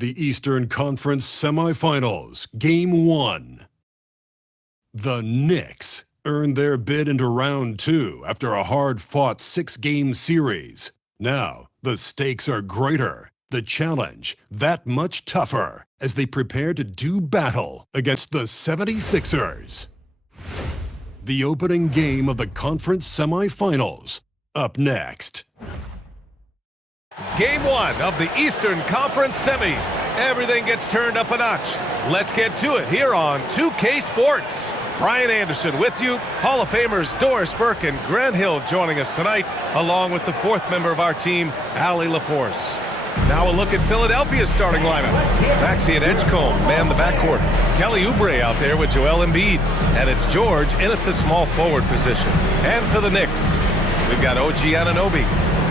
The Eastern Conference semifinals, Game 1. The Knicks earned their bid into round 2 after a hard-fought 6-game series. Now, the stakes are greater, the challenge that much tougher as they prepare to do battle against the 76ers. The opening game of the conference semifinals, up next. Game 1 of the Eastern Conference semis. Everything gets turned up a notch. Let's get to it here on 2K Sports. Brian Anderson with you. Hall of Famers Doris Burke and Grant Hill joining us tonight, along with the fourth member of our team, Allie LaForce. Now a look at Philadelphia's starting lineup. Maxey and Edgecombe man the backcourt. Kelly Oubre out there with Joel Embiid. And it's George in at the small forward position. And for the Knicks, we've got OG Anunoby.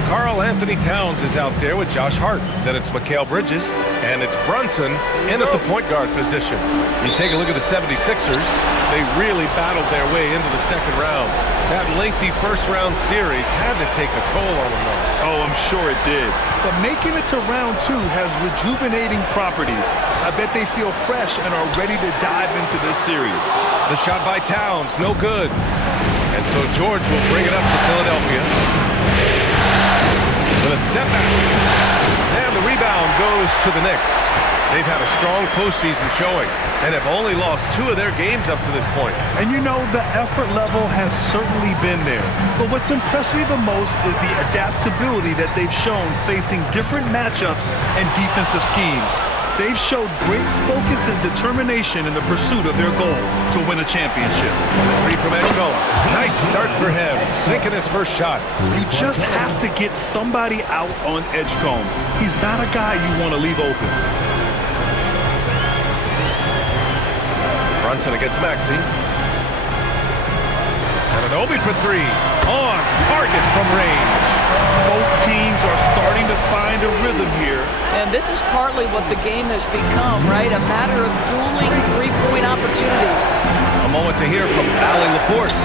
Karl Anthony Towns is out there with Josh Hart. Then it's Mikal Bridges, and it's Brunson in at the point guard position. You take a look at the 76ers, they really battled their way into the second round. That lengthy first-round series had to take a toll on them, though. Oh, I'm sure it did. But making it to round 2 has rejuvenating properties. I bet they feel fresh and are ready to dive into this series. The shot by Towns, no good. And so George will bring it up to Philadelphia. With a step back. And the rebound goes to the Knicks. They've had a strong postseason showing and have only lost 2 of their games up to this point. And you know, the effort level has certainly been there. But what's impressed me the most is the adaptability that they've shown facing different matchups and defensive schemes. They've showed great focus and determination in the pursuit of their goal to win a championship. 3 from Edgecombe. Nice start for him, sinking his first shot. You just have to get somebody out on Edgecombe. He's not a guy you want to leave open. Brunson against Maxey. Anunoby for 3. On target from range. Both teams are starting to find a rhythm here. And this is partly what the game has become, right? A matter of dueling three-point opportunities. A moment to hear from Allie LaForce.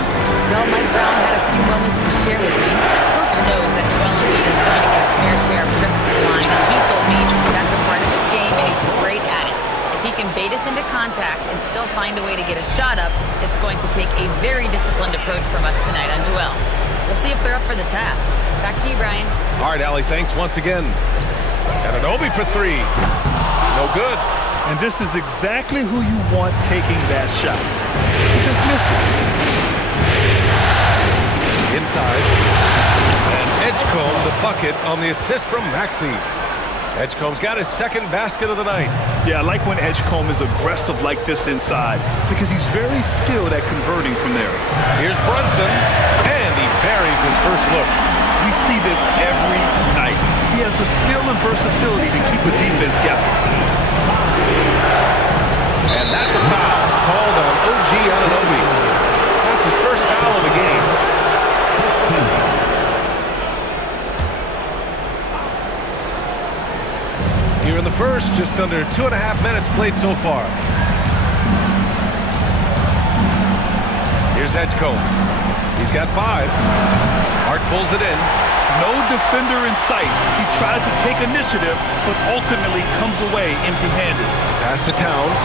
Well, Mike Brown had a few moments to share with me. Coach knows that Joel Embiid is going to get his fair share of trips to the line, and he told me that's a part of his game, and he's great at it. If he can bait us into contact and still find a way to get a shot up, it's going to take a very disciplined approach from us tonight on Joel. We'll see if they're up for the task. Back to you, Brian. All right, Allie, thanks once again. Anunoby for 3. No good. And this is exactly who you want taking that shot. He just missed it. Inside. And Edgecombe the bucket on the assist from Maxey. Edgecombe's got his second basket of the night. Yeah, I like when Edgecombe is aggressive like this inside because he's very skilled at converting from there. Here's Brunson, and he buries his first look. We see this every night. He has the skill and versatility to keep a defense guessing. And that's a foul called on OG Anunoby. That's his first foul of the game. Here in the first, just under 2.5 minutes played so far. Here's Edgecombe. He's got 5. Hart pulls it in. No defender in sight. He tries to take initiative, but ultimately comes away empty-handed. Pass to Towns.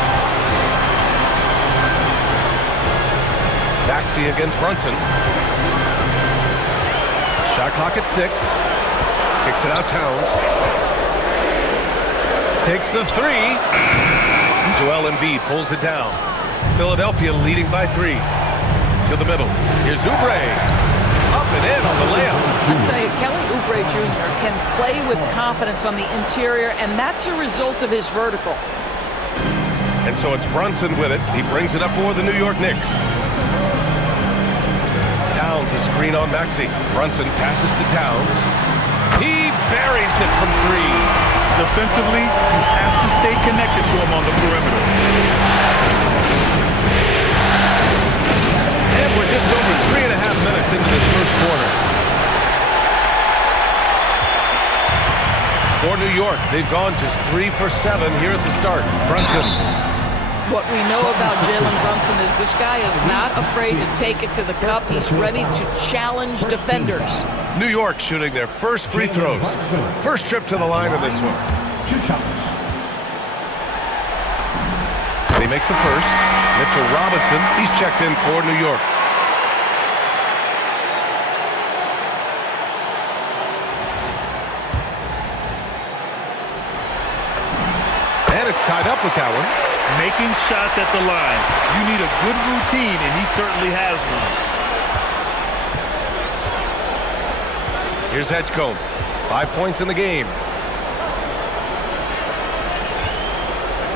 Maxey against Brunson. Shot clock at 6. Kicks it out Towns. Takes the 3. Joel Embiid pulls it down. Philadelphia leading by 3. To the middle. Here's Oubre. Up and in on the layup. I'll tell you, Kelly Oubre Jr. can play with confidence on the interior, and that's a result of his vertical. And so it's Brunson with it. He brings it up for the New York Knicks. Towns a screen on Maxey. Brunson passes to Towns. He buries it from 3. Defensively, you have to stay connected to him on the perimeter. And we're just over 3.5 minutes into this first quarter. For New York, they've gone just 3 for 7 here at the start. Brunson. What we know about Jalen Brunson is this guy is not afraid to take it to the cup. He's ready to challenge defenders. New York shooting their first free throws. First trip to the line in this one. And he makes the first. Mitchell Robinson, he's checked in for New York. And it's tied up with that one. Making shots at the line. You need a good routine, and he certainly has one. Here's Edgecombe. 5 points in the game.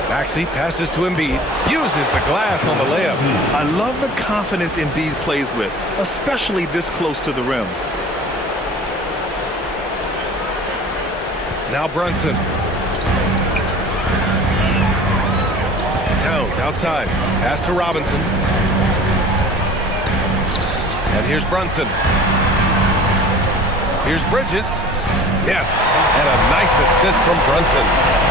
Maxey passes to Embiid. Uses the glass on the layup. I love the confidence Embiid plays with, especially this close to the rim. Now Brunson. Towns outside. Pass to Robinson. And here's Brunson. Here's Bridges. Yes, and a nice assist from Brunson.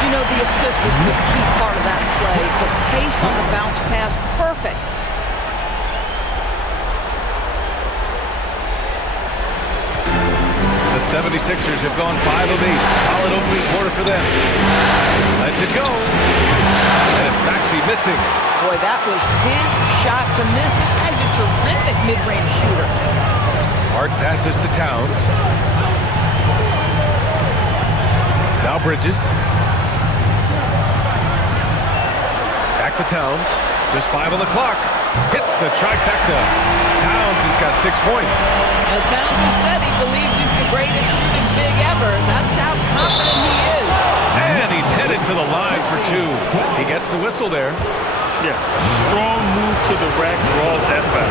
You know, the assist was the key part of that play. The pace on the bounce pass, perfect. The 76ers have gone 5 of 8. Solid opening quarter for them. Lets it go. And it's Maxey missing. Boy, that was his shot to miss. This guy's a terrific mid-range shooter. Hart passes to Towns. Now Bridges. Back to Towns. Just 5 on the clock. Hits the trifecta. Towns has got 6 points. Now, Towns has said he believes he's the greatest shooting big ever. That's how confident he is. And he's headed to the line for 2. He gets the whistle there. Yeah, strong move to the rack draws that foul.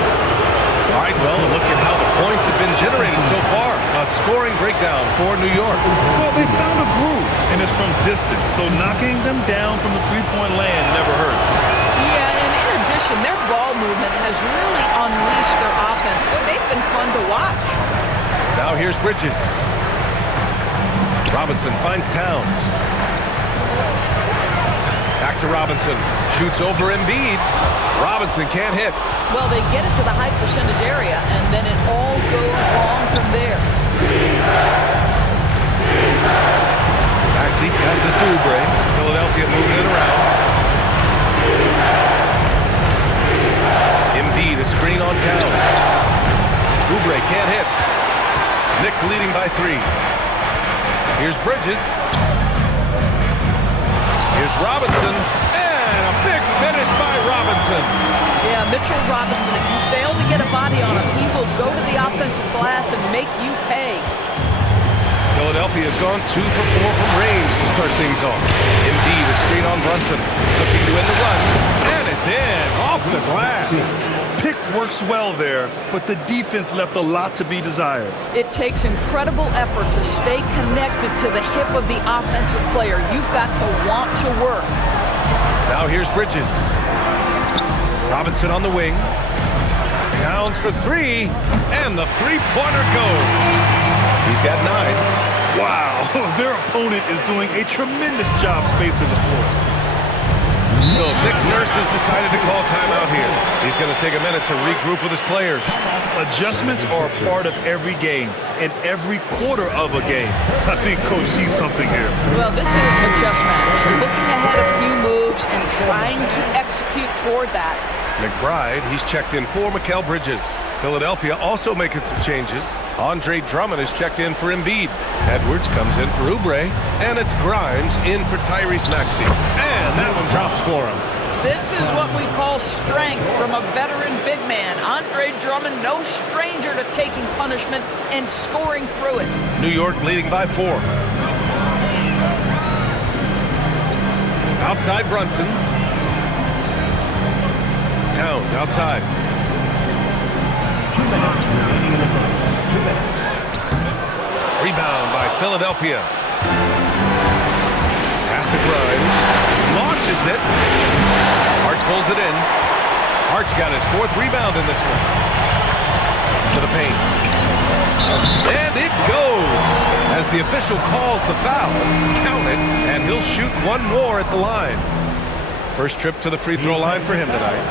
All right, well, look at how the points have been generated so far. A scoring breakdown for New York. Well, they found a groove, and it's from distance, so knocking them down from the three-point land never hurts. Yeah, and in addition, their ball movement has really unleashed their offense. Boy, they've been fun to watch. Now here's Bridges. Robinson finds Towns. Back to Robinson. Shoots over Embiid. Robinson can't hit. Well, they get it to the high percentage area, and then it all goes wrong from there. Maxey passes to Oubre. Philadelphia moving it around. Embiid, a screen on Towns. Oubre can't hit. Knicks leading by 3. Here's Bridges. Here's Robinson. And a big finish by Robinson. Yeah, Mitchell Robinson, if you fail to get a body on him, he will go to the offensive glass and make you pay. Philadelphia has gone 2 for 4 from range to start things off. Embiid, a screen on Brunson. Looking to end the run. And it's in. Off the glass. Pick works well there, but the defense left a lot to be desired. It takes incredible effort to stay connected to the hip of the offensive player. You've got to want to work. Now here's Bridges. Robinson on the wing. Towns for 3. And the three-pointer goes. He's got 9. Wow, their opponent is doing a tremendous job spacing the floor. So Nick Nurse has decided to call timeout here. He's going to take a minute to regroup with his players. Adjustments are a part of every game and every quarter of a game. I think Coach sees something here. Well, this is a chess match. Looking ahead a few moves and trying to execute toward that. McBride, he's checked in for Mikal Bridges. Philadelphia also making some changes. Andre Drummond is checked in for Embiid. Edwards comes in for Oubre. And it's Grimes in for Tyrese Maxey. And that one drops for him. This is what we call strength from a veteran big man. Andre Drummond, no stranger to taking punishment and scoring through it. New York leading by 4. Outside Brunson. Towns outside. 2 minutes remaining in the first. 2 minutes. Rebound by Philadelphia. Pass to Grimes. Launches it. Hart pulls it in. Hart's got his 4th rebound in this one. To the paint. And it goes. As the official calls the foul. Count it. And he'll shoot 1 more at the line. First trip to the free throw line for him tonight.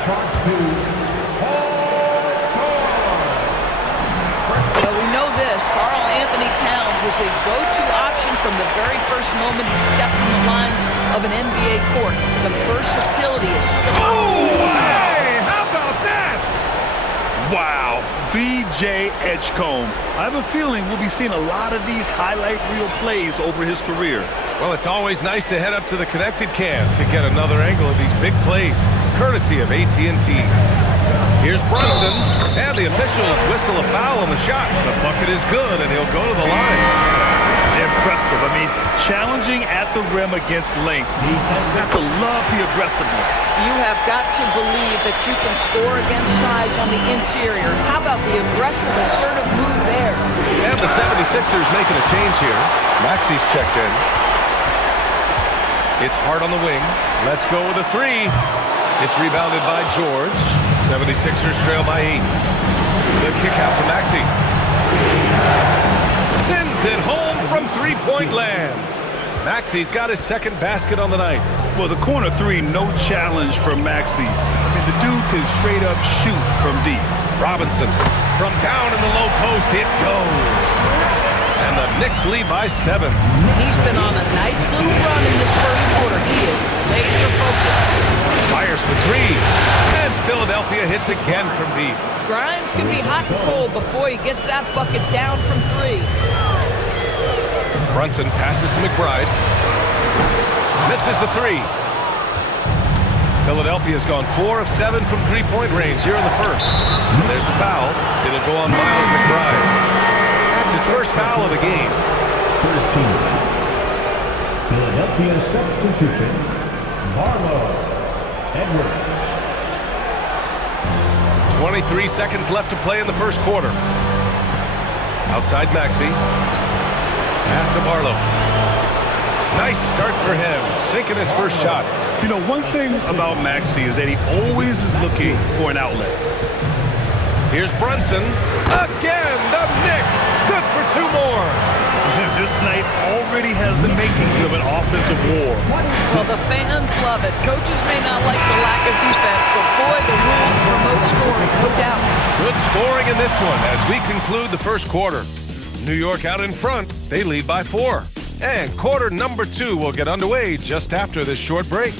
Well, we know this. Karl Anthony Towns was a go-to option from the very first moment he stepped in the lines of an NBA court. The versatility is so... Oh, hey, how about that? Wow, VJ Edgecombe. I have a feeling we'll be seeing a lot of these highlight reel plays over his career. Well, it's always nice to head up to the connected cam to get another angle of these big plays, courtesy of AT&T. Here's Brunson, and the officials whistle a foul on the shot. The bucket is good, and he'll go to the line. Impressive. I mean, challenging at the rim against length. You have to love the aggressiveness. You have got to believe that you can score against size on the interior. How about the aggressive, assertive move there? And the 76ers making a change here. Maxi's checked in. It's Hart on the wing. Let's go with a three. It's rebounded by George. 76ers trail by 8. The kick out to Maxi. Sends it home from three-point land. Maxi's got his second basket on the night. Well, the corner three, no challenge for Maxi. I mean, the dude can straight up shoot from deep. Robinson from down in the low post. It goes. And the Knicks lead by 7. He's been on a nice little run in this first quarter. He is laser focused. Fires for three. And Philadelphia hits again from deep. Grimes can be hot and cold, but boy, he gets that bucket down from 3. Brunson passes to McBride. Misses the 3. Philadelphia's gone 4 of 7 from three-point range here in the first. And there's the foul. It'll go on Miles McBride. That's his first foul of the game. 13. Philadelphia substitution. Barlow. Edwards. 23 seconds left to play in the first quarter. Outside Maxi. Pass to Barlow. Nice start for him, sinking his first shot. You know, one thing about Maxi is that he always is looking for an outlet. Here's Brunson. Again, the Knicks. Good for 2 more. This night already has the makings of an offensive war. Well, the fans love it. Coaches may not like the lack of defense, but boy, the rules promote scoring, no doubt. Good scoring in this one as we conclude the first quarter. New York out in front. They lead by 4. And quarter number 2 will get underway just after this short break.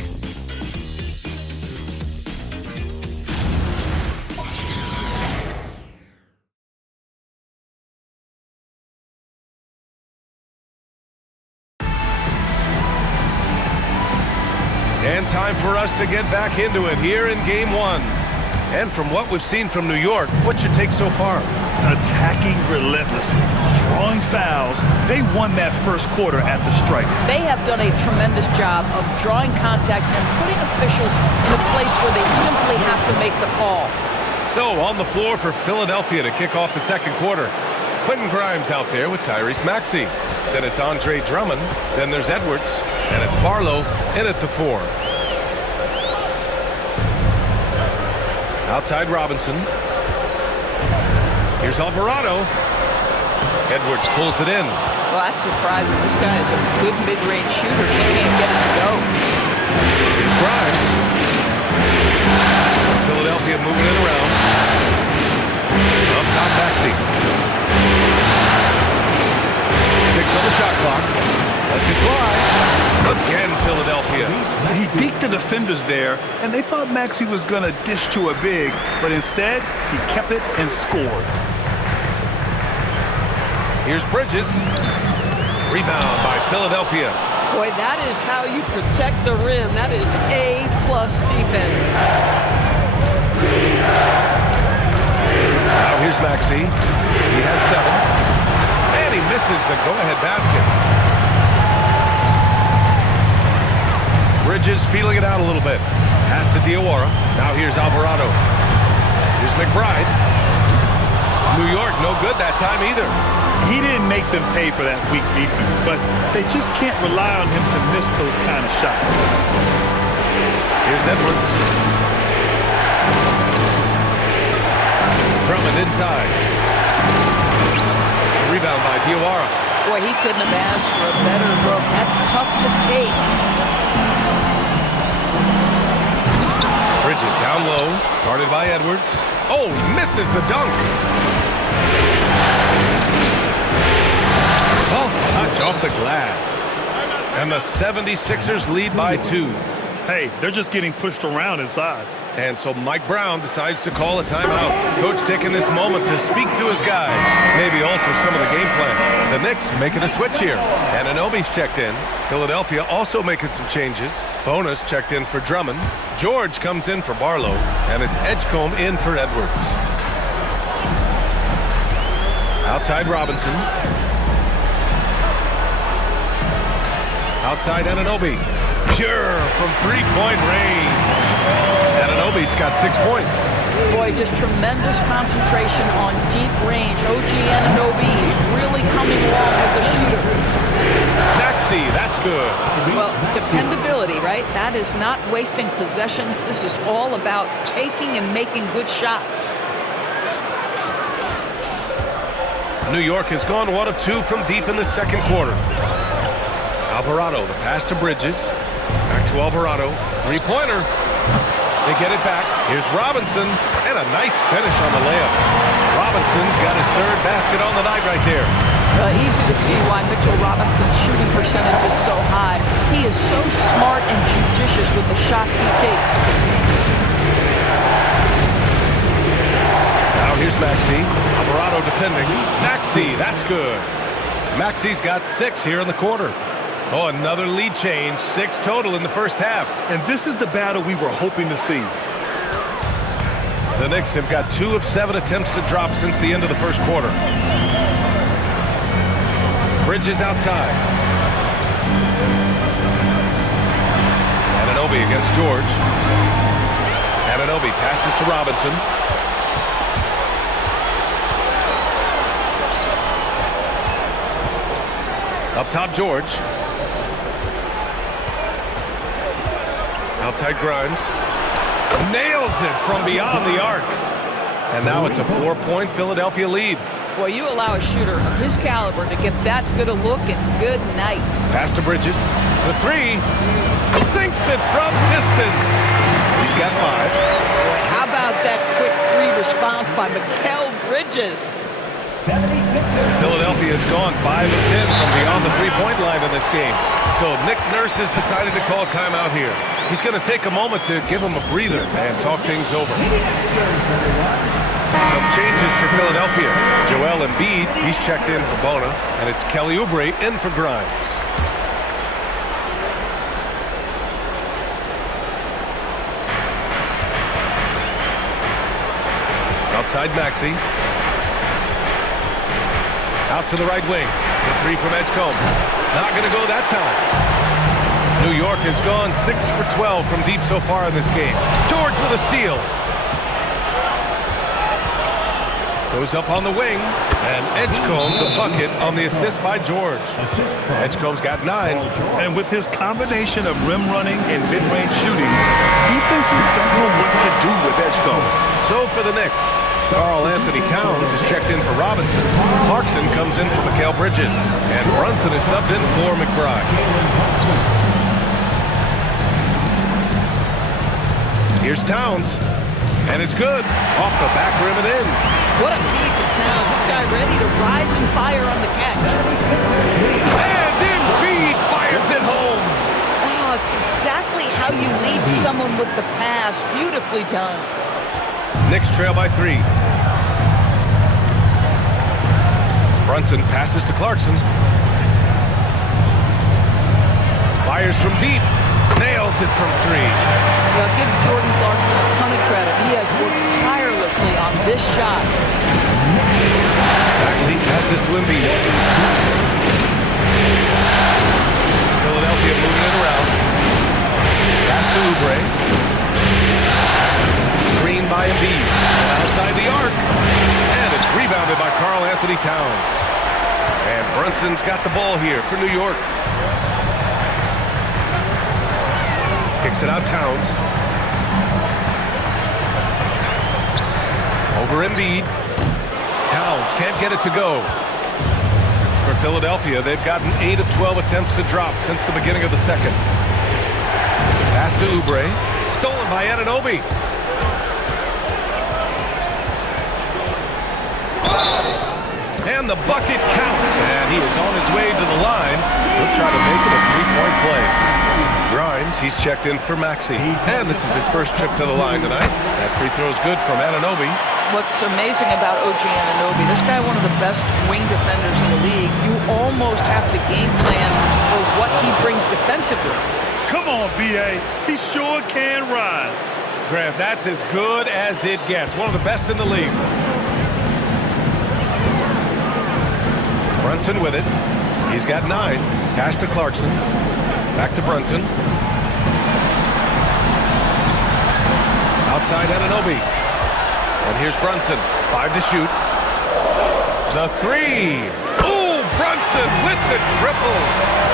And time for us to get back into it here in Game 1. And from what we've seen from New York, what's your take so far? Attacking relentlessly, drawing fouls. They won that first quarter at the stripe. They have done a tremendous job of drawing contact and putting officials in a place where they simply have to make the call. So on the floor for Philadelphia to kick off the second quarter. Quentin Grimes out there with Tyrese Maxey. Then it's Andre Drummond. Then there's Edwards. And it's Barlow in at the 4. Outside Robinson. Here's Alvarado. Edwards pulls it in. Well, that's surprising. This guy is a good mid-range shooter. Just can't get it to go. Here's Grimes. Philadelphia moving it around. Up top, Maxey. 6 on the shot clock. Lets it fly. Again, Philadelphia. He beat the defenders there, and they thought Maxey was going to dish to a big, but instead, he kept it and scored. Here's Bridges. Rebound by Philadelphia. Boy, that is how you protect the rim. That is A-plus defense. Now here's Maxey. He has 7. And he misses the go-ahead basket. Bridges feeling it out a little bit. Pass to Diawara. Now here's Alvarado. Here's McBride. New York no good that time either. He didn't make them pay for that weak defense, but they just can't rely on him to miss those kind of shots. Here's Edwards. Drummond inside. A rebound by Diawara. Boy, he couldn't have asked for a better look. That's tough to take. Bridges down low, guarded by Edwards. Oh, misses the dunk. Soft touch off the glass. And the 76ers lead by 2. Hey, they're just getting pushed around inside. And so Mike Brown decides to call a timeout. Coach taking this moment to speak to his guys, maybe alter some of the game plan. The Knicks making a switch here. Anunoby's checked in. Philadelphia also making some changes. Bonus checked in for Drummond. George comes in for Barlow. And it's Edgecombe in for Edwards. Outside Robinson. Outside Anunoby. Pure from three-point range. Anunoby's got 6 points. Boy, just tremendous concentration on deep range. OG Anunoby is really coming along as a shooter. Maxey, that's good. Well, dependability, right? That is not wasting possessions. This is all about taking and making good shots. New York has gone 1 of 2 from deep in the second quarter. Alvarado, the pass to Bridges. Back to Alvarado. Three-pointer. They get it back. Here's Robinson. And a nice finish on the layup. Robinson's got his 3rd basket on the night right there. Easy to see why Mitchell Robinson's shooting percentage is so high. He is so smart and judicious with the shots he takes. Now here's Maxey. Alvarado defending. Maxey, that's good. Maxey's got 6 here in the quarter. Oh, another lead change. 6 total in the first half. And this is the battle we were hoping to see. The Knicks have got 2 of 7 attempts to drop since the end of the first quarter. Bridges outside. Anunoby against George. Anunoby passes to Robinson. Up top, George. Outside Grimes. Nails it from beyond the arc. And now it's a 4-point Philadelphia lead. Boy, you allow a shooter of his caliber to get that good a look, and good night. Pass to Bridges. The 3. Sinks it from distance. He's got 5. Boy, how about that quick 3 response by Mikal Bridges? Philadelphia has gone 5 of 10 from beyond the three-point line in this game. So Nick Nurse has decided to call timeout here. He's going to take a moment to give him a breather and talk things over. Some changes for Philadelphia. Joel Embiid, he's checked in for Bona, and it's Kelly Oubre in for Grimes. Outside Maxey. Out to the right wing. The 3 from Edgecombe. Not going to go that time. New York has gone 6 for 12 from deep so far in this game. George with a steal. Goes up on the wing. And Edgecombe the bucket on the assist by George. Edgecombe's got 9. And with his combination of rim running and mid-range shooting, defenses don't know what to do with Edgecombe. So for the Knicks, Karl Anthony Towns is checked in for Robinson. Clarkson comes in for Mikal Bridges. And Brunson is subbed in for McBride. Here's Towns. And it's good. Off the back rim and in. What a feed to Towns. This guy ready to rise and fire on the catch. And Embiid fires it home. Oh, it's exactly how you lead someone with the pass. Beautifully done. Knicks trail by 3. Brunson passes to Clarkson. Fires from deep. Nails it from 3. Well, give Jordan Clarkson a ton of credit. He has worked tirelessly on this shot. Maxey passes to Embiid. Philadelphia moving it around. Pass to Oubre. Screen by Embiid. Outside the arc. And it's rebounded by Karl Anthony Towns. And Brunson's got the ball here for New York. Kicks it out Towns. Over Embiid. Towns can't get it to go. For Philadelphia, they've gotten 8 of 12 attempts to drop since the beginning of the second. Pass to Oubre. Stolen by Anunoby. And the bucket counts. And he is on his way to the line. He'll try to make it a three-point play. Grimes, he's checked in for Maxey. And this is his first trip to the line tonight. That free throw is good from Anunoby. What's amazing about OG Anunoby, this guy one of the best wing defenders in the league. You almost have to game plan for what he brings defensively. Come on, B.A. He sure can rise. Grant, that's as good as it gets. One of the best in the league. Brunson with it. He's got 9. Pass to Clarkson. Back to Brunson. Outside Anunoby. And here's Brunson. 5 to shoot. The 3. Ooh, Brunson with the triple.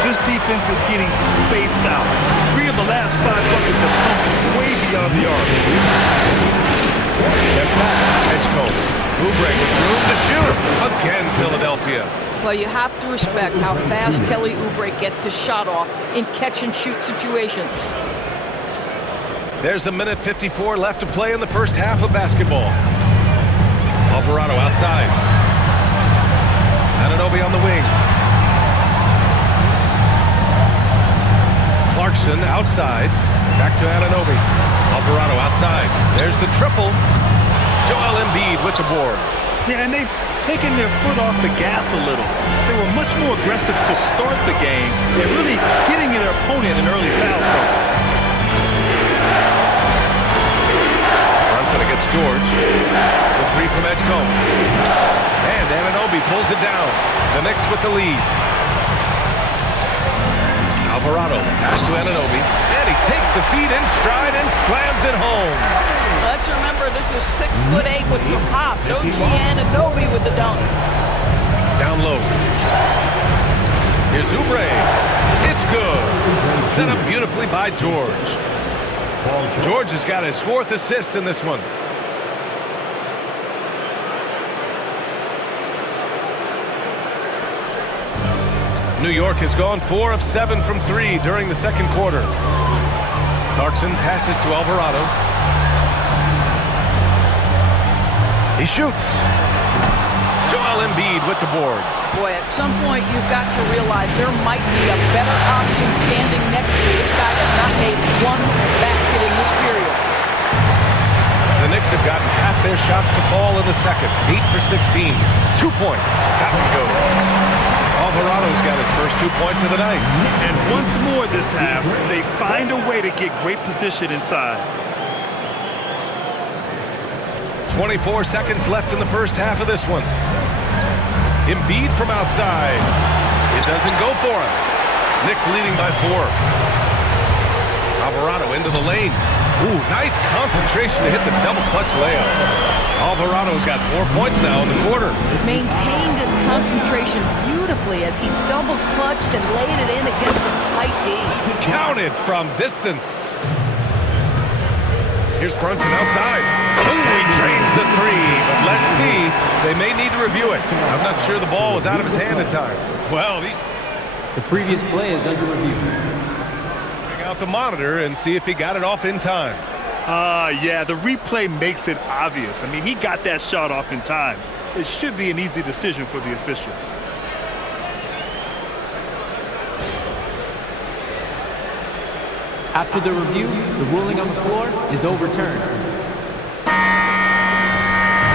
This defense is getting spaced out. 3 of the last 5 buckets have come from way beyond the arc. Steps back. Edgecombe. Oubre with room to shoot. Again, Philadelphia. Well, you have to respect how fast Kelly Oubre gets his shot off in catch-and-shoot situations. There's a minute 54 left to play in the first half of basketball. Alvarado outside. Anunoby on the wing. Clarkson outside. Back to Anunoby. Alvarado outside. There's the triple. Joel Embiid with the board. Yeah, and they've taken their foot off the gas a little. They were much more aggressive to start the game and really getting their opponent in early foul trouble. Brunson against George. The 3 from Edgecombe. And Anunoby pulls it down. The Knicks with the lead. Alvarado pass to Anunoby. And he takes the feed in stride and slams it home. Let's remember this is 6'8" with some hops. OG Anunoby with the dunk. Down low. Here's Oubre. It's good. Set up beautifully by George. George has got his 4th assist in this one. New York has gone 4 of 7 from 3 during the second quarter. Clarkson passes to Alvarado. He shoots. Joel Embiid with the board. Boy, at some point you've got to realize there might be a better option standing next to you. This guy has not made 1 basket in this period. The Knicks have gotten half their shots to fall in the second. 8 for 16. 2 points. That one goes. Alvarado's got his first 2 points of the night. And once more this half, they find a way to get great position inside. 24 seconds left in the first half of this one. Embiid from outside. It doesn't go for him. Knicks leading by 4. Alvarado into the lane. Ooh, nice concentration to hit the double clutch layup. Alvarado's got 4 points now in the quarter. Maintained his concentration beautifully as he double clutched and laid it in against some tight D. Counted from distance. Here's Brunson outside. Ooh, he drains the 3, but let's see. They may need to review it. I'm not sure the ball was out of his hand in time. Well, the previous play is under review. Bring out the monitor and see if he got it off in time. Yeah, the replay makes it obvious. I mean, he got that shot off in time. It should be an easy decision for the officials. After the review, the ruling on the floor is overturned.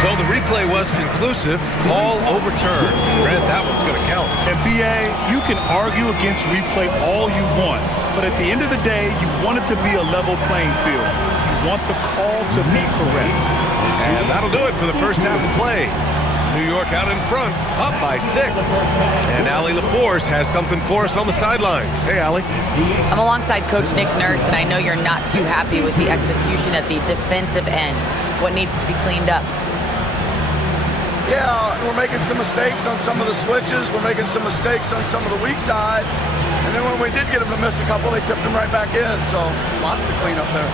So the replay was conclusive. Call overturned. Grant, that one's going to count. And B.A., you can argue against replay all you want, but at the end of the day, you want it to be a level playing field. You want the call to be correct. And that'll do it for the first half of play. New York out in front, up by 6. And Allie LaForce has something for us on the sidelines. Hey, Allie. I'm alongside Coach Nick Nurse, and I know you're not too happy with the execution at the defensive end. What needs to be cleaned up? Yeah, we're making some mistakes on some of the switches. We're making some mistakes on some of the weak side. And then when we did get them to miss a couple, they tipped them right back in. So lots to clean up there.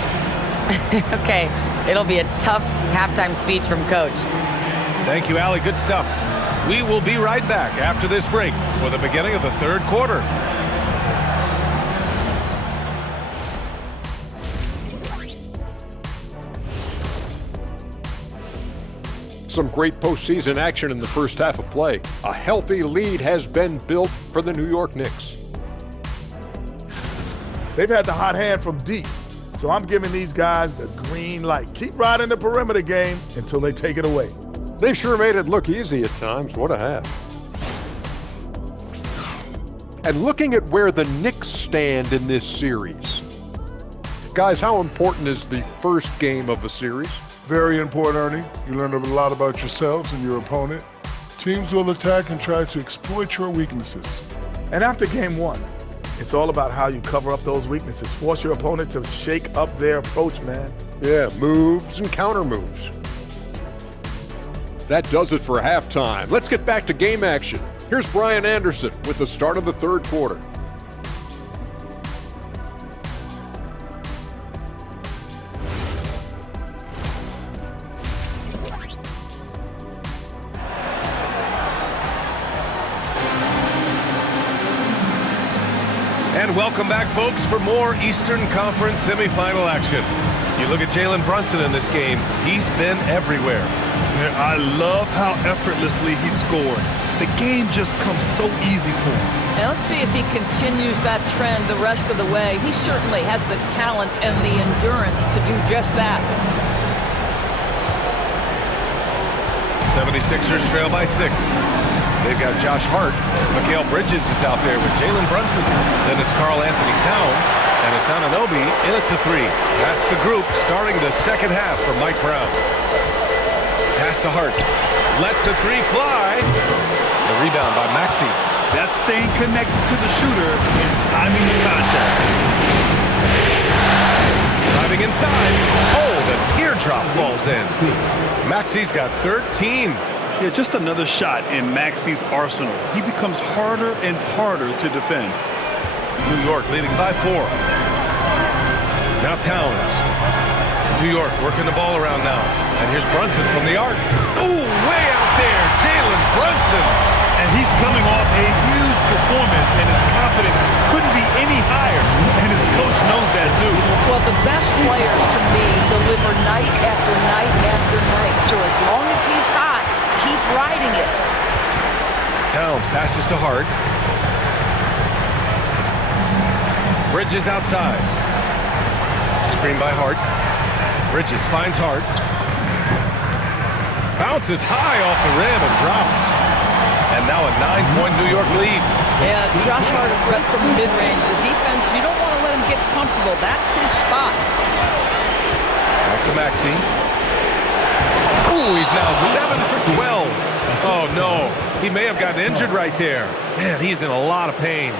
Okay, it'll be a tough halftime speech from Coach. Thank you, Allie. Good stuff. We will be right back after this break for the beginning of the third quarter. some great postseason action in the first half of play. A healthy lead has been built for the New York Knicks. They've had the hot hand from deep, so I'm giving these guys the green light. Keep riding the perimeter game until they take it away. They've sure made it look easy at times. What a half. And looking at where the Knicks stand in this series, guys, how important is the first game of the series? Very important, Ernie. You learn a lot about yourselves and your opponent. Teams will attack and try to exploit your weaknesses. And after game one, it's all about how you cover up those weaknesses. Force your opponent to shake up their approach, man. Yeah, moves and counter moves. That does it for halftime. Let's get back to game action. Here's Brian Anderson with the start of the third quarter. And welcome back, folks, for more Eastern Conference semifinal action. You look at Jalen Brunson in this game, he's been everywhere. Yeah, I love how effortlessly he scored. The game just comes so easy for him. And let's see if he continues that trend the rest of the way. He certainly has the talent and the endurance to do just that. 76ers trail by 6. They've got Josh Hart. Mikal Bridges is out there with Jalen Brunson. Then it's Karl Anthony Towns, and it's Anunoby in at the 3. That's the group starting the second half for Mike Brown. Pass to Hart. Lets the 3 fly. The rebound by Maxey. That's staying connected to the shooter and timing the contest. Driving inside. Oh, the teardrop falls in. Maxey's got 13. Yeah, just another shot in Maxey's arsenal. He becomes harder and harder to defend. New York leading by 4. Now Towns. New York working the ball around now. And here's Brunson from the arc. Ooh, way out there, Jalen Brunson. And he's coming off a huge performance, and his confidence couldn't be any higher. And his coach knows that, too. Well, the best players, to me, deliver night after night after night. So as long as he's hot, keep riding it. Towns passes to Hart. Bridges outside. Screen by Hart. Bridges finds Hart. Bounces high off the rim and drops. And now a 9-point New York lead. Yeah, Josh Hart a threat from mid-range. The defense, you don't want to let him get comfortable. That's his spot. Back to Maxey. Ooh, he's now 7 for 12. Oh, no. He may have gotten injured right there. Man, he's in a lot of pain.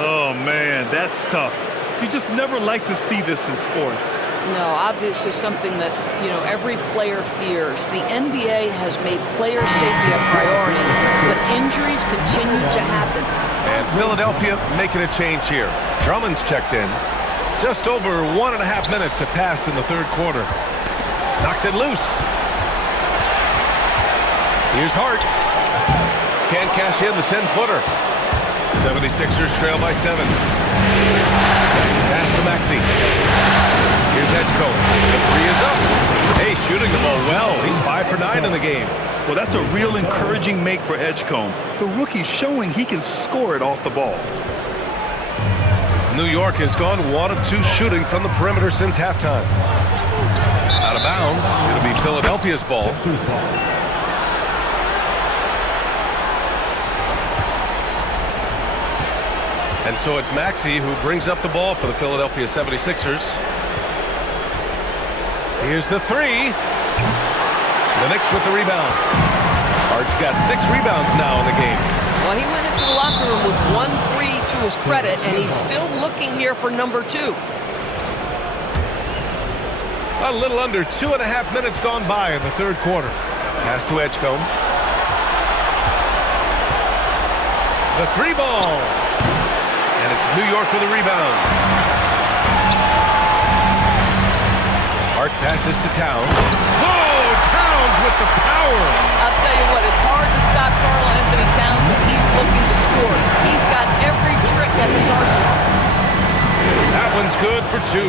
Oh, man, that's tough. You just never like to see this in sports. No, obviously something that, every player fears. The NBA has made player safety a priority, but injuries continue to happen. And Philadelphia making a change here. Drummond's checked in. Just over 1.5 minutes have passed in the third quarter. Knocks it loose. Here's Hart. Can't cash in the 10-footer. 76ers trail by 7. Pass to Maxey. Here's Edgecombe. The 3 is up. Hey, shooting the ball well. He's 5 for 9 in the game. Well, that's a real encouraging make for Edgecombe. The rookie's showing he can score it off the ball. New York has gone 1 of 2 shooting from the perimeter since halftime. Out of bounds. It'll be Philadelphia's ball. And so it's Maxey who brings up the ball for the Philadelphia 76ers. Here's the 3. The Knicks with the rebound. Hart's got 6 rebounds now in the game. Well, he went into the locker room with 1 3 to his credit, and he's still looking here for number 2. A little under 2.5 minutes gone by in the third quarter. Pass to Edgecombe. The 3 ball. And it's New York with a rebound. Hart passes to Towns. Whoa! Towns with the power. I'll tell you what, it's hard to stop Karl Anthony Towns when he's looking to score. He's got every trick at his arsenal. That one's good for 2.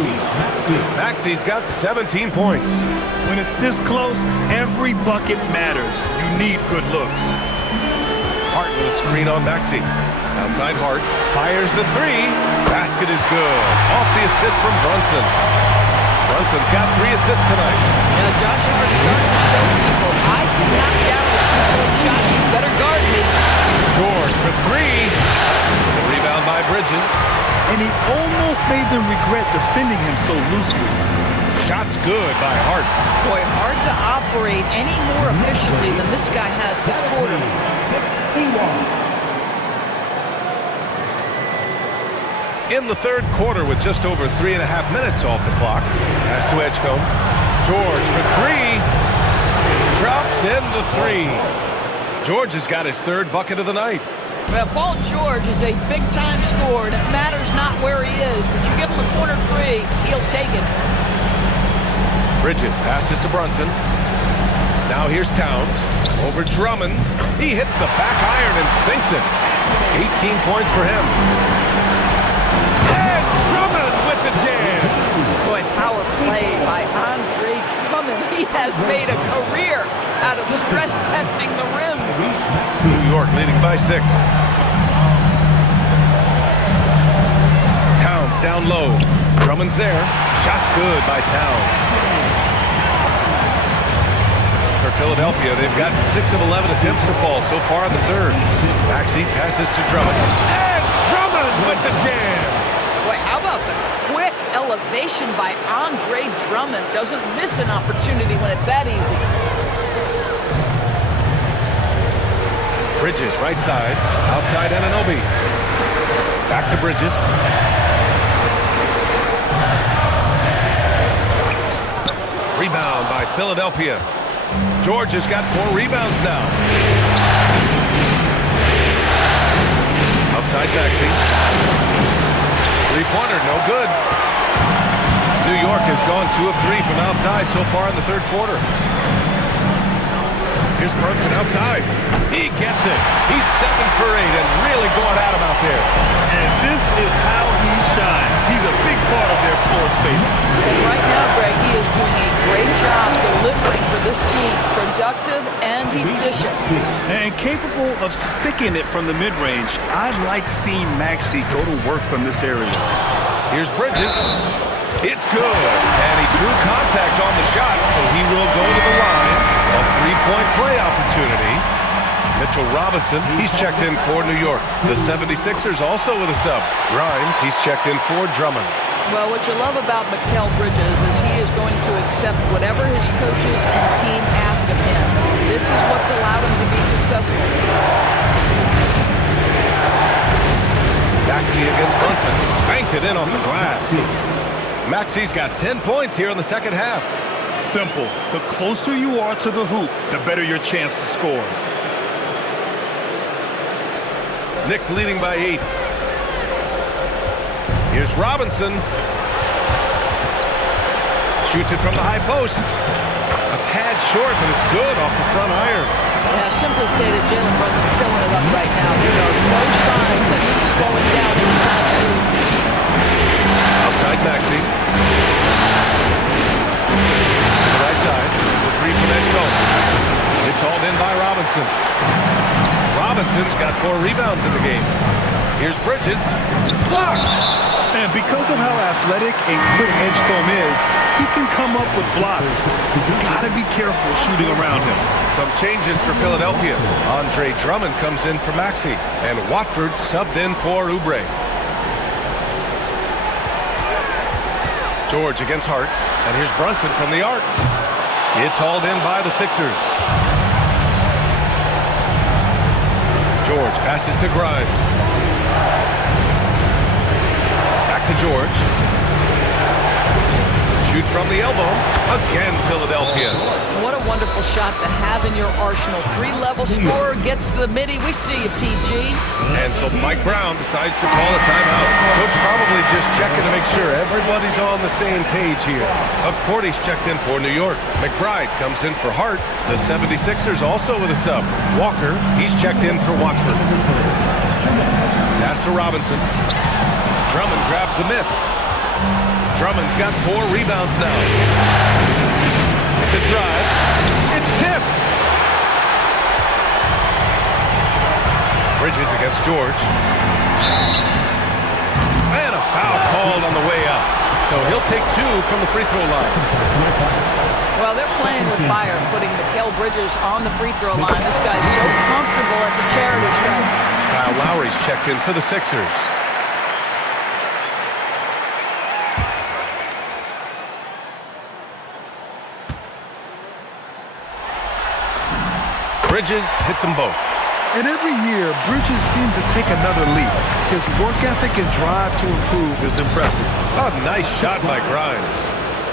Maxey's got 17 points. When it's this close, every bucket matters. You need good looks. Hart with a screen on Maxey. Outside Hart. Fires the 3. Basket is good. Off the assist from Brunson. Brunson's got 3 assists tonight. Now Josh Hart starting to show people, I can knock down a 2-point shot. You better guard me. George for 3. The rebound by Bridges. And he almost made them regret defending him so loosely. Shot's good by Hart. Boy, hard to operate any more efficiently than this guy has this quarter. In the third quarter with just over 3.5 minutes off the clock. Pass to Edgecombe. George for 3. Drops in the 3. George has got his 3rd bucket of the night. Well, Paul George is a big-time scorer, and it matters not where he is, but you give him a corner 3, he'll take it. Bridges passes to Brunson. Now here's Towns. Over Drummond. He hits the back iron and sinks it. 18 points for him. And Drummond with the jam. Boy, power play by Andre Drummond. He has made a career out of stress testing the rims. New York leading by 6. Towns down low. Drummond's there. Shot's good by Towns. For Philadelphia, they've got 6 of 11 attempts to fall so far in the third. Maxey passes to Drummond. And Drummond with the jam. Boy, how about the quick elevation by Andre Drummond? Doesn't miss an opportunity when it's that easy. Bridges, right side. Outside Anunoby. Back to Bridges. Rebound by Philadelphia. George has got 4 rebounds now. Outside Maxey. 3-pointer, no good. New York has gone 2 of 3 from outside so far in the third quarter. Here's Brunson outside. He gets it. He's 7 for 8 and really going at him out there. And this is how he shines. He's a big part of their floor spaces. And right now, Greg, he is doing a great job delivering for this team. Productive and efficient. And capable of sticking it from the mid-range. I like seeing Maxey go to work from this area. Here's Bridges. It's good. And he drew contact on the shot, so he will go to the line. A 3-point play opportunity. Mitchell Robinson, he's checked in for New York. The 76ers also with a sub. Grimes, he's checked in for Drummond. Well, what you love about Mikal Bridges is he is going to accept whatever his coaches and team ask of him. This is what's allowed him to be successful. Maxey against Brunson. Banked it in on the glass. Maxey's got 10 points here in the second half. Simple. The closer you are to the hoop, the better your chance to score. Knicks leading by 8. Here's Robinson. Shoots it from the high post. A tad short, but it's good off the front iron. Yeah, simply stated, Jalen Brunson filling it up right now. There are no signs that he's slowing down anytime soon. Outside Maxey. To the right side. The 3 from Edgecombe. It's hauled in by Robinson. Robinson's got 4 rebounds in the game. Here's Bridges. Blocked! And because of how athletic and quick Edgecombe is, he can come up with blocks. You gotta be careful shooting around him. Some changes for Philadelphia. Andre Drummond comes in for Maxey. And Watford subbed in for Oubre. George against Hart. And here's Brunson from the arc. It's hauled in by the Sixers. George passes to Grimes. Back to George. Shoot from the elbow. Again, Philadelphia. What a wonderful shot to have in your arsenal. 3-level scorer gets to the midi. We see you, PG. And so Mike Brown decides to call a timeout. Coach probably just checking to make sure everybody's on the same page here. Porty's checked in for New York. McBride comes in for Hart. The 76ers also with a sub. Walker, he's checked in for Watford. Pass to Robinson. Drummond grabs the miss. Drummond's got 4 rebounds now. The drive. It's tipped. Bridges against George. And a foul called on the way up. So he'll take 2 from the free throw line. Well, they're playing with fire, putting Mikal Bridges on the free throw line. This guy's so comfortable at the charity stripe. Kyle Lowry's checked in for the Sixers. Bridges hits them both. And every year, Bridges seems to take another leap. His work ethic and drive to improve is impressive. A nice shot by Grimes.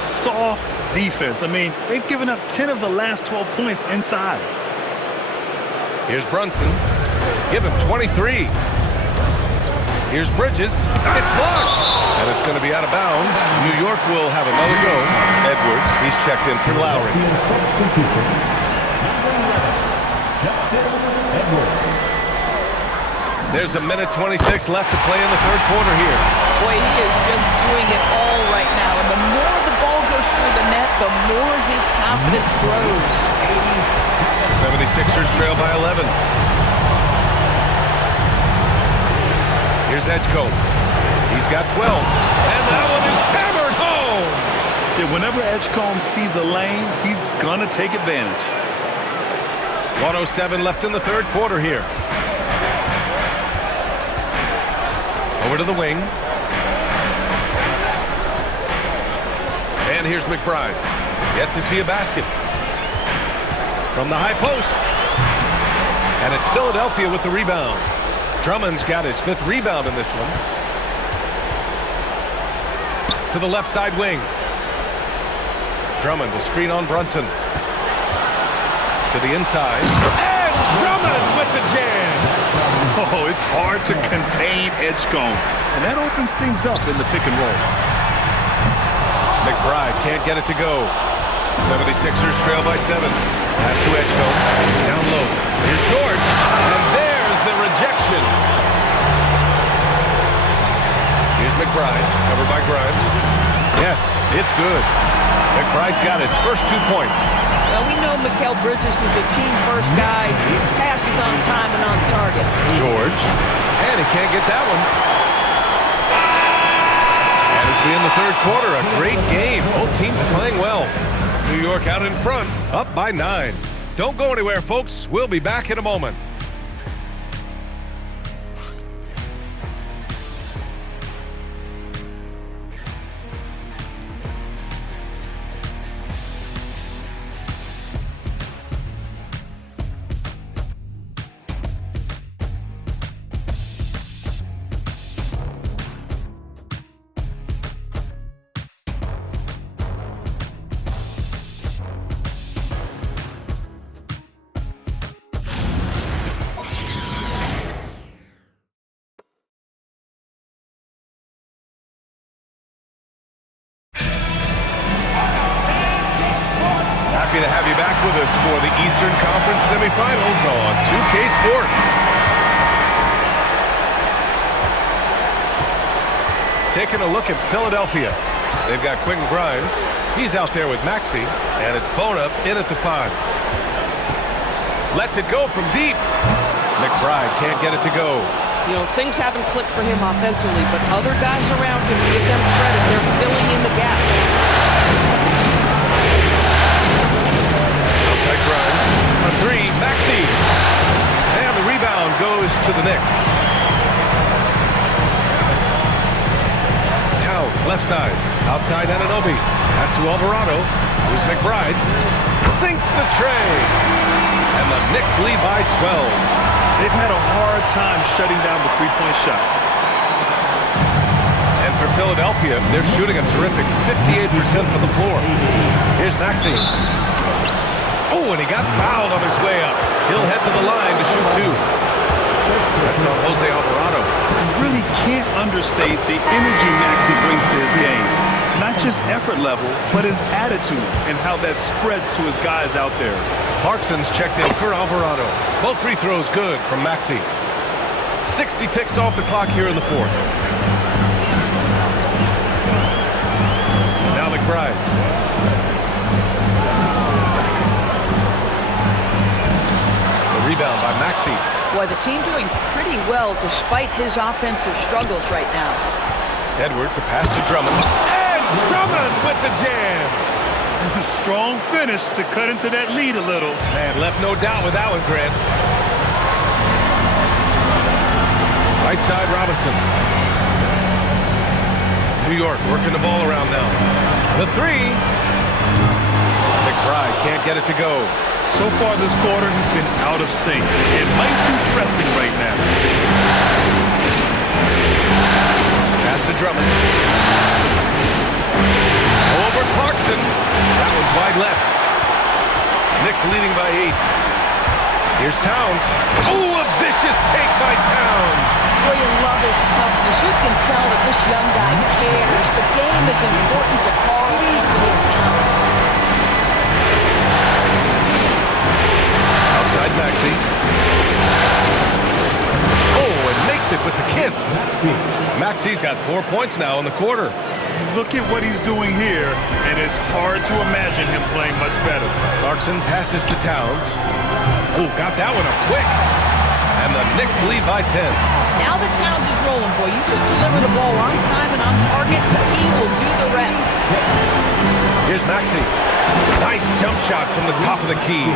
Soft defense. I mean, they've given up 10 of the last 12 points inside. Here's Brunson. Give him 23. Here's Bridges. It's blocked. And it's going to be out of bounds. New York will have another go. Edwards, he's checked in for Lowry. There's a minute 26 left to play in the third quarter here. Boy, he is just doing it all right now. And the more the ball goes through the net, the more his confidence grows. 76ers trail by 11. Here's Edgecombe. He's got 12. And that one is hammered home. Yeah, whenever Edgecombe sees a lane, he's going to take advantage. 1:07 left in the third quarter here. Over to the wing. And here's McBride. Yet to see a basket. From the high post. And it's Philadelphia with the rebound. Drummond's got his 5th rebound in this one. To the left side wing. Drummond, a screen on Brunson. To the inside. And Drummond with the jam. Oh, it's hard to contain Edgecombe. And that opens things up in the pick and roll. McBride can't get it to go. 76ers trail by 7. Pass to Edgecombe. Down low. Here's George. And there's the rejection. Here's McBride. Covered by Grimes. Yes, it's good. McBride's got his first 2 points. Well, we know Mikal Bridges is a team-first guy. He passes on time and on target. George. And he can't get that one. And as we end the third quarter, a great game. Both teams playing well. New York out in front, up by 9. Don't go anywhere, folks. We'll be back in a moment. Happy to have you back with us for the Eastern Conference semifinals on 2K Sports. Taking a look at Philadelphia. They've got Quentin Grimes. He's out there with Maxey, and it's Bona in at the 5. Lets it go from deep. McBride can't get it to go. You know, things haven't clicked for him offensively, but other guys around him, give them credit. They're filling in the gaps. Outside Grimes for 3. Maxey. And the rebound goes to the Knicks. Towns, left side. Outside Anunoby. Pass to Alvarado. Here's McBride. Sinks the tray. And the Knicks lead by 12. They've had a hard time shutting down the three-point shot. And for Philadelphia, they're shooting a terrific 58% from the floor. Here's Maxey. Oh, and he got fouled on his way up. He'll head to the line to shoot 2. That's on Jose Alvarado. You really can't understate the energy Maxey brings to his game. Not just effort level, but his attitude and how that spreads to his guys out there. Clarkson's checked in for Alvarado. Both free throws good from Maxey. 60 ticks off the clock here in the fourth. Boy, the team doing pretty well despite his offensive struggles right now. Edwards, a pass to Drummond. And Drummond with the jam. Strong finish to cut into that lead a little. Man, left no doubt with that one, Grant. Right side, Robinson. New York working the ball around now. The three. McBride can't get it to go. So far this quarter, he's been out of sync. It might be pressing right now. Pass to Drummond. Over Clarkson. That one's wide left. Knicks leading by 8. Here's Towns. Oh, a vicious take by Towns. Boy, you love his toughness. You can tell that this young guy cares. The game is important to Karl Anthony Towns. Outside Maxey. Oh, and makes it with the kiss. Maxey's got 4 points now in the quarter. Look at what he's doing here, and it's hard to imagine him playing much better. Clarkson passes to Towns. Oh, got that one up quick. And the Knicks lead by 10. Now that Towns is rolling, boy, you just deliver the ball on time and on target, he will do the rest. Here's Maxey. Nice jump shot from the top of the key.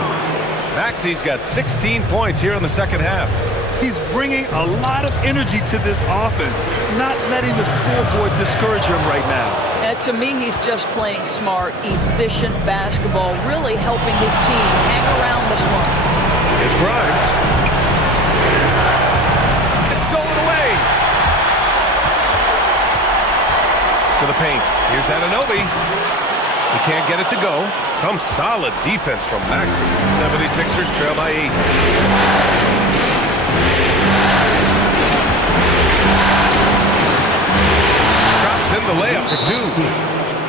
Maxey's got 16 points here in the second half. He's bringing a lot of energy to this offense, not letting the scoreboard discourage him right now. And to me, he's just playing smart, efficient basketball, really helping his team hang around this one. Here's Grimes. It's stolen away. To the paint. Here's Anunoby. He can't get it to go. Some solid defense from Maxey. 76ers trail by 8. Drops in the layup for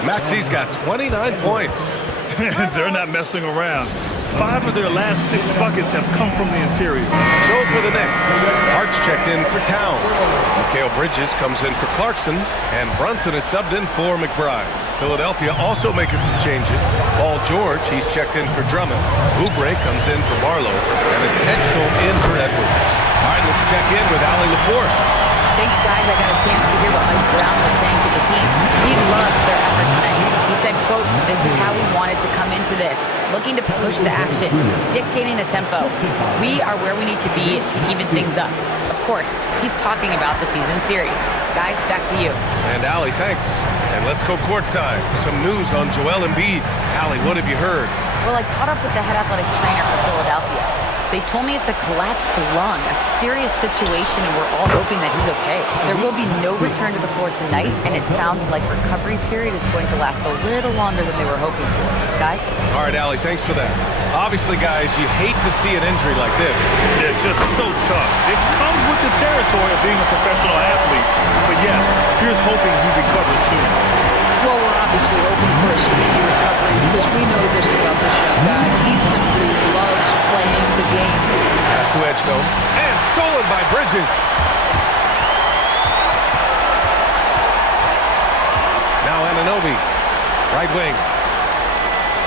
2. Maxey's got 29 points. They're not messing around. 5 of their last 6 buckets have come from the interior. So for the Knicks, Hart's checked in for Towns. Mikal Bridges comes in for Clarkson, and Brunson is subbed in for McBride. Philadelphia also making some changes. Paul George, he's checked in for Drummond. Oubre comes in for Barlow, and it's Edgecombe in for Edwards. All right, let's check in with Allie LaForce. Thanks, guys. I got a chance to hear what Mike Brown was saying to the team. He loves their effort tonight. He said, quote, "This is how we wanted to come into this. Looking to push the action, dictating the tempo. We are where we need to be to even things up." Of course, he's talking about the season series. Guys, back to you. And Allie, thanks. And let's go courtside. Some news on Joel Embiid. Allie, what have you heard? Well, I caught up with the head athletic trainer for Philadelphia. They told me it's a collapsed lung, a serious situation, and we're all hoping that he's okay. There will be no return to the floor tonight, and it sounds like recovery period is going to last a little longer than they were hoping for. Guys? All right, Allie, thanks for that. Obviously, guys, you hate to see an injury like this. They're just so tough. It comes with the territory of being a professional athlete. But yes, here's hoping he recovers soon. Well, we're obviously hoping for a speedy recovery because we know this about this young guy. He simply loves playing the game. Pass to Edgecombe. And stolen by Bridges. Now Anunoby. Right wing.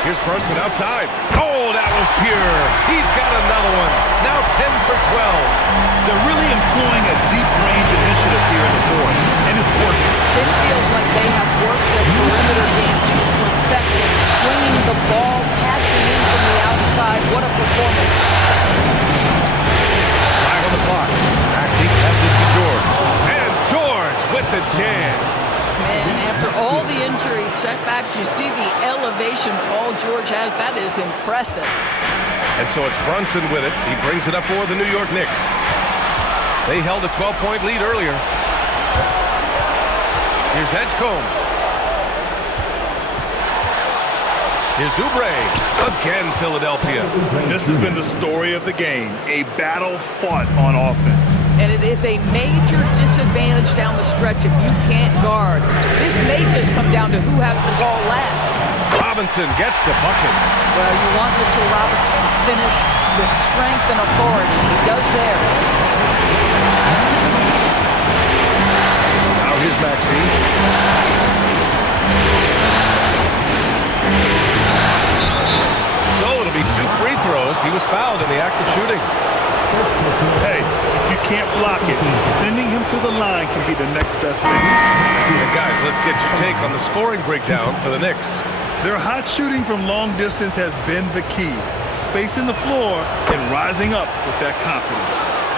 Here's Brunson outside. Oh, that was pure. He's got another one. Now 10 for 12. They're really employing a deep range initiative here in the fourth, and it's working. It feels like they have worked their perimeter game to perfection, swinging the ball, passing in from the outside. What a performance. 5 on the clock. Maxey passes to George. And George with the jam. And after all the injury setbacks, you see the elevation Paul George has. That is impressive. And so it's Brunson with it. He brings it up for the New York Knicks. They held a 12-point lead earlier. Here's Edgecombe. Here's Oubre. Again, Philadelphia. This has been the story of the game. A battle fought on offense. And it is a major disadvantage down the stretch if you can't guard. This may just come down to who has the ball last. Robinson gets the bucket. Well, you want Mitchell Robinson to finish with strength and authority. He does there. Now here's Maxey. So it'll be 2 free throws. He was fouled in the act of shooting. Hey, if you can't block it, sending him to the line can be the next best thing. And guys, let's get your take on the scoring breakdown for the Knicks. Their hot shooting from long distance has been the key. Spacing the floor and rising up with that confidence.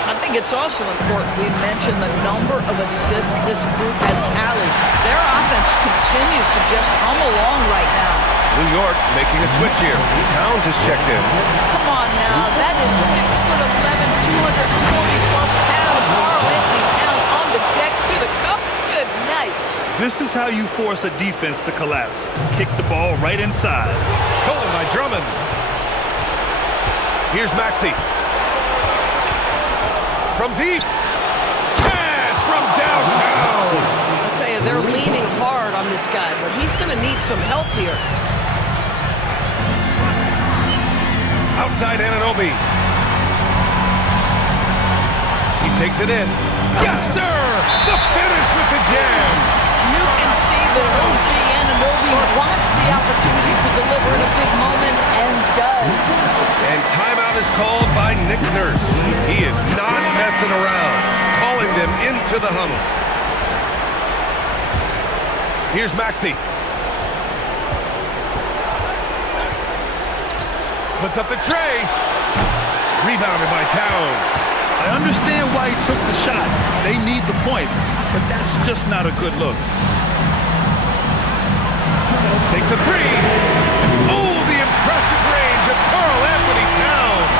I think it's also important we mention the number of assists this group has tallied. Their offense continues to just hum along right now. New York making a switch here. Towns has checked in. Come on now, that is 6'11", 240-plus pounds. Karl Anthony Towns on the deck to the cup. Good night. This is how you force a defense to collapse. Kick the ball right inside. Stolen by Drummond. Here's Maxey. From deep. Cash from downtown. I'll tell you, they're leaning hard on this guy, but he's going to need some help here. Outside Anunoby. He takes it in. Yes, sir! The finish with the jam. You can see that OG Anunoby wants the opportunity to deliver in a big moment and does. And timeout is called by Nick Nurse. He is not messing around, calling them into the huddle. Here's Maxey. Puts up the tray. Rebounded by Towns. I understand why he took the shot. They need the points, but that's just not a good look. Takes a three. Oh, the impressive range of Karl Anthony Towns.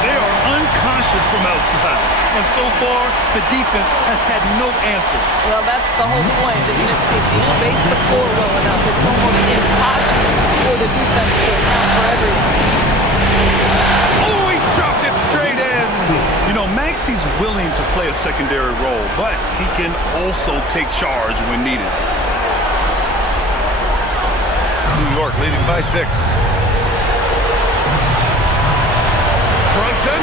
They are unconscious from outside, and so far, the defense has had no answer. Well, that's the whole point, isn't it? If you space the floor well enough, it's almost impossible for the defense to account for everyone. Oh, he dropped it straight in. You know, Maxey's willing to play a secondary role, but he can also take charge when needed. New York leading by 6. Brunson,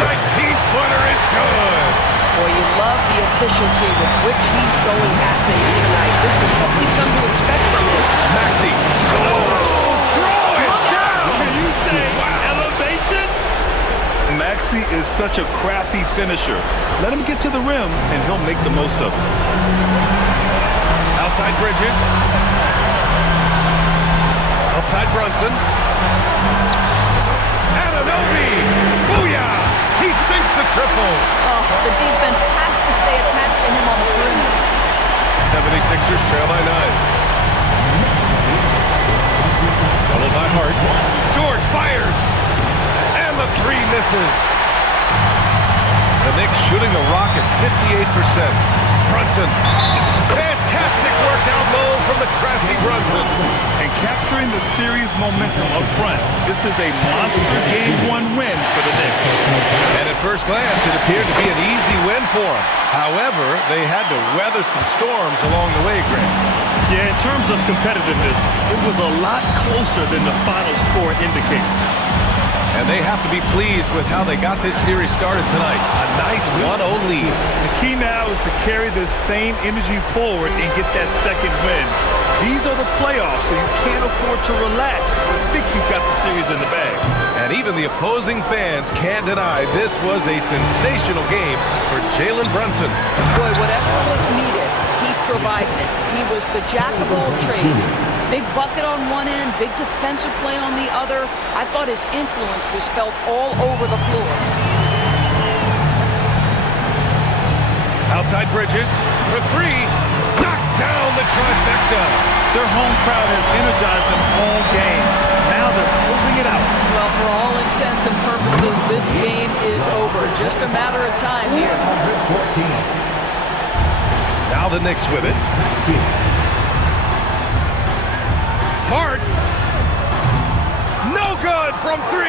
19-footer is good. Boy, you love the efficiency with which he's going at things tonight. This is what we've come to expect from him. Maxey. Oh, throw it down. Can you say elevation? Maxey is such a crafty finisher. Let him get to the rim, and he'll make the most of it. Outside Bridges. Outside Brunson. Anunoby. Booyah! He sinks the triple. Oh, the defense has to stay attached to him on the perimeter. 76ers trail by 9. Doubled by Hart. George fires. And the three misses. The Knicks shooting the rock at 58%. Brunson. Fantastic work down low from the crafty Brunson. And capturing the series momentum up front. This is a monster Game 1 win for the Knicks. And at first glance, it appeared to be an easy win for them. However, they had to weather some storms along the way, Grant. Yeah, in terms of competitiveness, it was a lot closer than the final score indicates. And they have to be pleased with how they got this series started tonight. A nice 1-0 lead. The key now is to carry this same energy forward and get that second win. These are the playoffs, so you can't afford to relax or think you've got the series in the bag. And even the opposing fans can't deny this was a sensational game for Jalen Brunson. Boy, whatever was needed, he provided it. He was the jack of all trades. Big bucket on one end, big defensive play on the other. I thought his influence was felt all over the floor. Outside Bridges for three. Knocks down the trifecta. Their home crowd has energized them all game. Now they're closing it out. Well, for all intents and purposes, this game is over. Just a matter of time here. Now the Knicks with it. Hart. No good from 3.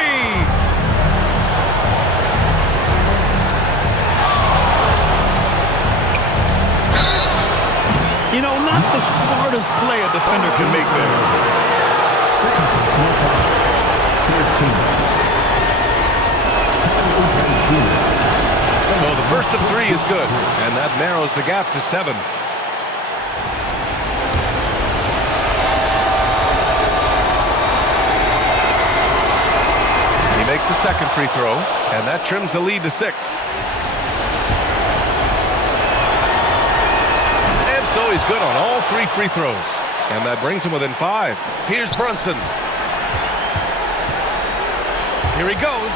You know, not the smartest play a defender can make there. 13. So the first of 3 is good, and that narrows the gap to 7. He makes a second free throw, and that trims the lead to 6. And so he's good on all 3 free throws. And that brings him within 5. Here's Brunson. Here he goes.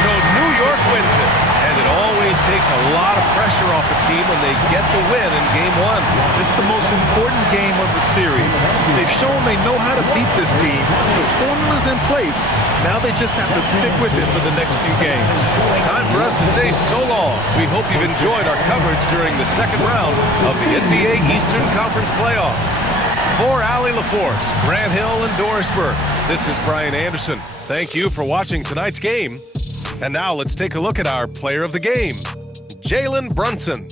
So New York wins it. And it always takes a lot of pressure off a team when they get the win in Game 1. It's the most important game of the series. They've shown they know how to beat this team. The formula's in place. Now they just have to stick with it for the next few games. Time for us to say so long. We hope you've enjoyed our coverage during the second round of the NBA Eastern Conference Playoffs. For Allie LaForce, Grant Hill, and Doris Burke, this is Brian Anderson. Thank you for watching tonight's game. And now let's take a look at our player of the game, Jalen Brunson.